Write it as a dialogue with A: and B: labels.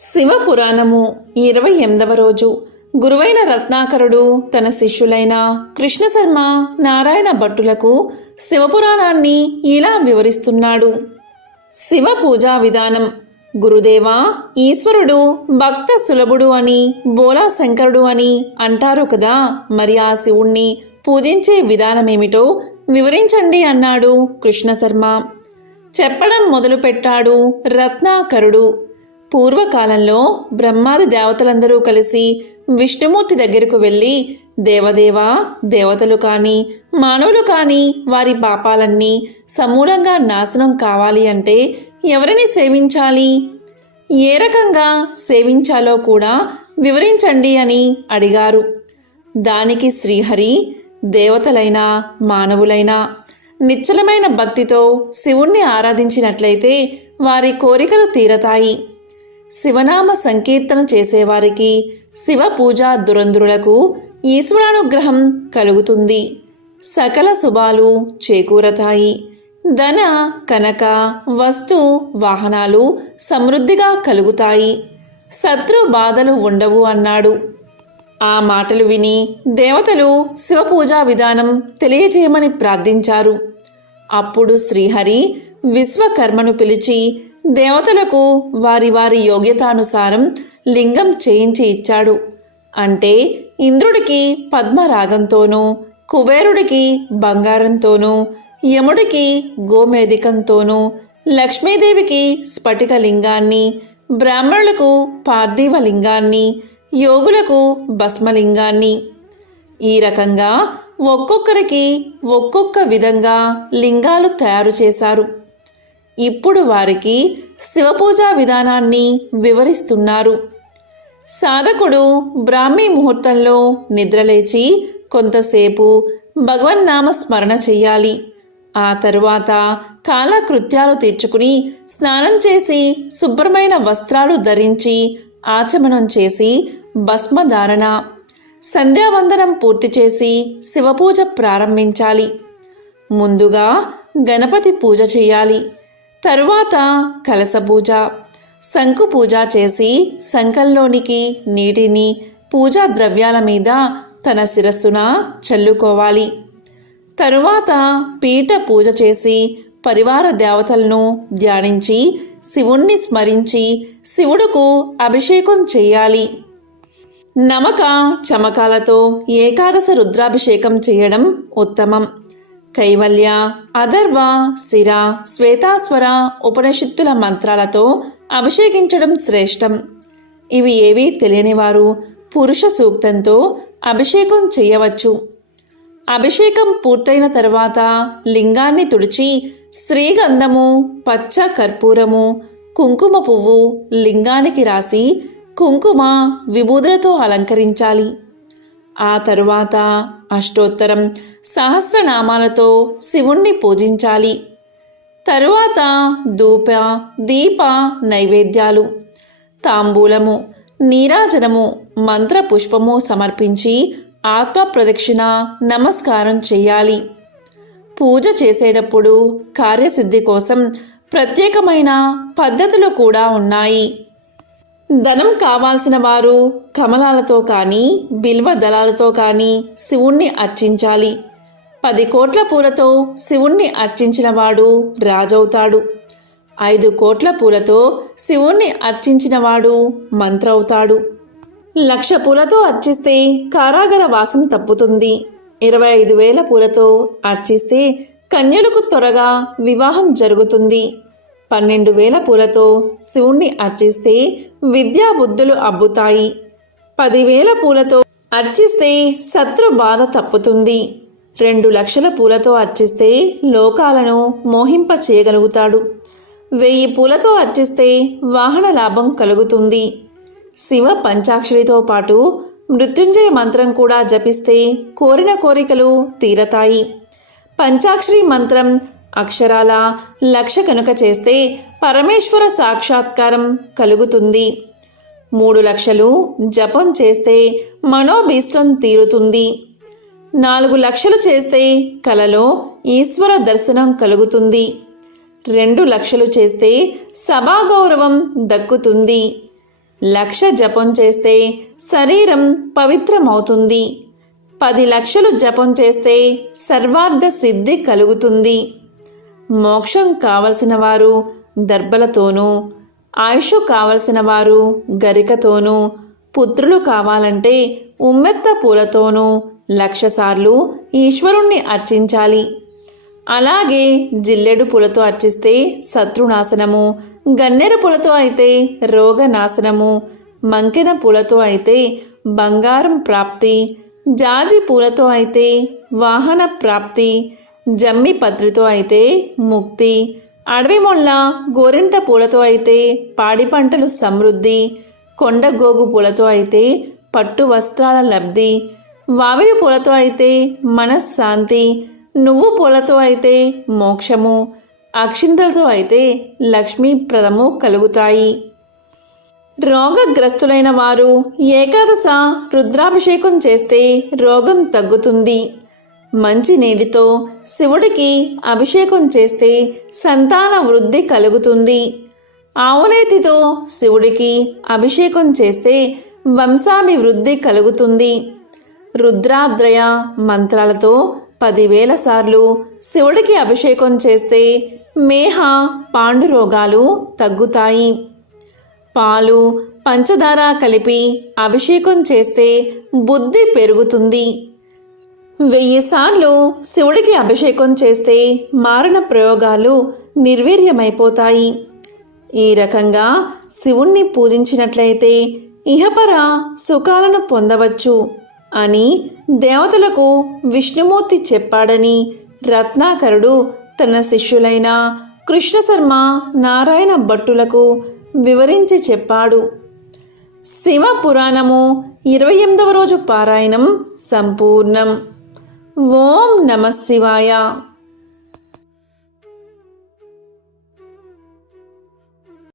A: శివపురాణము ఇరవై ఎనిమిదవ రోజు. గురువైన రత్నాకరుడు తన శిష్యులైన కృష్ణశర్మ నారాయణ భట్టులకు శివపురాణాన్ని ఇలా వివరిస్తున్నాడు. శివ పూజా విధానం. గురుదేవా ఈశ్వరుడు భక్త సులభుడు అని బోలా శంకరుడు అని అంటారు కదా. మరి ఆ శివుణ్ణి పూజించే విధానమేమిటో వివరించండి అన్నాడు కృష్ణశర్మ. చెప్పడం మొదలుపెట్టాడు రత్నాకరుడు. పూర్వకాలంలో బ్రహ్మాది దేవతలందరూ కలిసి విష్ణుమూర్తి దగ్గరకు వెళ్ళి దేవదేవా దేవతలు కానీ మానవులు కానీ వారి పాపాలన్నీ సమూలంగా నాశనం కావాలి అంటే ఎవరిని సేవించాలి? ఏ రకంగా సేవించాలో కూడా వివరించండి అని అడిగారు. దానికి శ్రీహరి దేవతలైనా మానవులైనా నిశ్చలమైన భక్తితో శివుణ్ణి ఆరాధించినట్లయితే వారి కోరికలు తీరతాయి. శివనామ సంకీర్తన చేసేవారికి శివ పూజా దురంధులకు ఈశ్వరానుగ్రహం కలుగుతుంది. సకల శుభాలు చేకూరతాయి. ధన కనక వస్తు వాహనాలు సమృద్ధిగా కలుగుతాయి. శత్రు బాధలు ఉండవు అన్నాడు. ఆ మాటలు విని దేవతలు శివపూజా విధానం తెలియజేయమని ప్రార్థించారు. అప్పుడు శ్రీహరి విశ్వకర్మను పిలిచి దేవతలకు వారి వారి యోగ్యతానుసారం లింగం చేయించి ఇచ్చాడు. అంటే ఇంద్రుడికి పద్మరాగంతోనూ కుబేరుడికి బంగారంతోనూ యముడికి గోమేధికంతోనూ లక్ష్మీదేవికి స్ఫటిక లింగాన్ని బ్రాహ్మణులకు పార్థివ లింగాన్ని యోగులకు భస్మలింగాన్ని. ఈ రకంగా ఒక్కొక్కరికి ఒక్కొక్క విధంగా లింగాలు తయారు చేశారు. ఇప్పుడు వారికి శివపూజా విధానాన్ని వివరిస్తున్నారు. సాధకుడు బ్రాహ్మీ ముహూర్తంలో నిద్రలేచి కొంతసేపు భగవన్నామ స్మరణ చెయ్యాలి. ఆ తరువాత కాలకృత్యాలు తెచ్చుకుని స్నానం చేసి శుభ్రమైన వస్త్రాలు ధరించి ఆచమనం చేసి భస్మధారణ సంధ్యావందనం పూర్తి చేసి శివపూజ ప్రారంభించాలి. ముందుగా గణపతి పూజ చేయాలి. తరువాత కలస పూజ. శంకు పూజ చేసి శంఖంలోనికి నీటిని పూజా ద్రవ్యాల మీద తన శిరస్సున చల్లుకోవాలి. తరువాత పీఠ పూజ చేసి పరివార దేవతలను ధ్యానించి శివుణ్ణి స్మరించి శివుడుకు అభిషేకం చేయాలి. నమక చమకాలతో ఏకాదశ రుద్రాభిషేకం చేయడం ఉత్తమం. కైవల్య అధర్వ శిర శ్వేతాస్వర ఉపనిషత్తుల మంత్రాలతో అభిషేకించడం శ్రేష్టం. ఇవి ఏవీ తెలియనివారు పురుష సూక్తంతో అభిషేకం చేయవచ్చు. అభిషేకం పూర్తయిన తర్వాత లింగాన్ని తుడిచి శ్రీగంధము పచ్చ కర్పూరము కుంకుమ పువ్వు లింగానికి రాసి కుంకుమ విభూదులతో అలంకరించాలి. ఆ తరువాత అష్టోత్తరం సహస్రనామాలతో శివుణ్ణి పూజించాలి. తరువాత ధూప దీప నైవేద్యాలు తాంబూలము నీరాజనము మంత్ర పుష్పము సమర్పించి ఆత్మ ప్రదక్షిణ నమస్కారం చేయాలి. పూజ చేసేటప్పుడు కార్యసిద్ధి కోసం ప్రత్యేకమైన పద్ధతులు కూడా ఉన్నాయి. ధనం కావాల్సిన వారు కమలాలతో కానీ బిల్వ దళాలతో కానీ శివుణ్ణి అర్చించాలి. పది కోట్ల పూలతో శివుణ్ణి అర్చించిన వాడు రాజవుతాడు. ఐదు కోట్ల పూలతో శివుణ్ణి అర్చించినవాడు మంత్రవుతాడు. లక్ష పూలతో అర్చిస్తే కారాగర వాసం తప్పుతుంది. ఇరవై ఐదు వేల పూలతో అర్చిస్తే కన్యలకు త్వరగా వివాహం జరుగుతుంది. పన్నెండు వేల పూలతో శివుణ్ణి అర్చిస్తే విద్యాబుద్ధులు అబ్బుతాయి. పదివేల పూలతో అర్చిస్తే శత్రు బాధ తప్పుతుంది. రెండు లక్షల పూలతో అర్చిస్తే లోకాలను మోహింప చేయగలుగుతాడు. వెయ్యి పూలతో అర్చిస్తే వాహన లాభం కలుగుతుంది. శివ పంచాక్షరితో పాటు మృత్యుంజయ మంత్రం కూడా జపిస్తే కోరిన కోరికలు తీరతాయి. పంచాక్షరి మంత్రం అక్షరాల లక్ష కనుక చేస్తే పరమేశ్వర సాక్షాత్కారం కలుగుతుంది. మూడు లక్షలు జపం చేస్తే మనోభీష్టం తీరుతుంది. నాలుగు లక్షలు చేస్తే కలలో ఈశ్వర దర్శనం కలుగుతుంది. రెండు లక్షలు చేస్తే సభాగౌరవం దక్కుతుంది. లక్ష జపం చేస్తే శరీరం పవిత్రమవుతుంది. పది లక్షలు జపం చేస్తే సర్వార్థ సిద్ధి కలుగుతుంది. మోక్షం కావలసిన వారు దర్భలతోనూ ఆయుష్ కావలసిన వారు గరికతోనూ పుత్రులు కావాలంటే ఉమ్మెత్త పూలతోనూ లక్షసార్లు ఈశ్వరుణ్ణి అర్చించాలి. అలాగే జిల్లెడు పూలతో అర్చిస్తే శత్రునాశనము గన్నెర పూలతో అయితే రోగనాశనము మంకెన పూలతో అయితే బంగారం ప్రాప్తి జాజి పూలతో అయితే వాహన ప్రాప్తి జమ్మి పత్రితో అయితే ముక్తి అడవి మొల్ల గోరింట పూలతో అయితే పాడి పంటలు సమృద్ధి కొండ గోగు పూలతో అయితే పట్టు వస్త్రాల లబ్ధి వావిలి పూలతో అయితే మనశ్శాంతి నువ్వు పూలతో అయితే మోక్షము అక్షింతలతో అయితే లక్ష్మీప్రదము కలుగుతాయి. రోగగ్రస్తులైన వారు ఏకాదశ రుద్రాభిషేకం చేస్తే రోగం తగ్గుతుంది. మంచి నీటితో శివుడికి అభిషేకం చేస్తే సంతాన వృద్ధి కలుగుతుంది. ఆవునేతితో శివుడికి అభిషేకం చేస్తే వంశాభివృద్ధి కలుగుతుంది. రుద్రాద్రయ మంత్రాలతో పదివేల సార్లు శివుడికి అభిషేకం చేస్తే మేహ పాండురోగాలు తగ్గుతాయి. పాలు పంచదార కలిపి అభిషేకం చేస్తే బుద్ధి పెరుగుతుంది. వెయ్యి సార్లు శివుడికి అభిషేకం చేస్తే మారణ ప్రయోగాలు నిర్వీర్యమైపోతాయి. ఈ రకంగా శివుణ్ణి పూజించినట్లయితే ఇహపర సుఖాలను పొందవచ్చు అని దేవతలకు విష్ణుమూర్తి చెప్పాడని రత్నాకరుడు తన శిష్యులైన కృష్ణశర్మ నారాయణ భట్టులకు వివరించి చెప్పాడు. శివ పురాణము ఇరవై ఎనిమిదవ రోజు పారాయణం సంపూర్ణం. ఓం నమ శివాయ.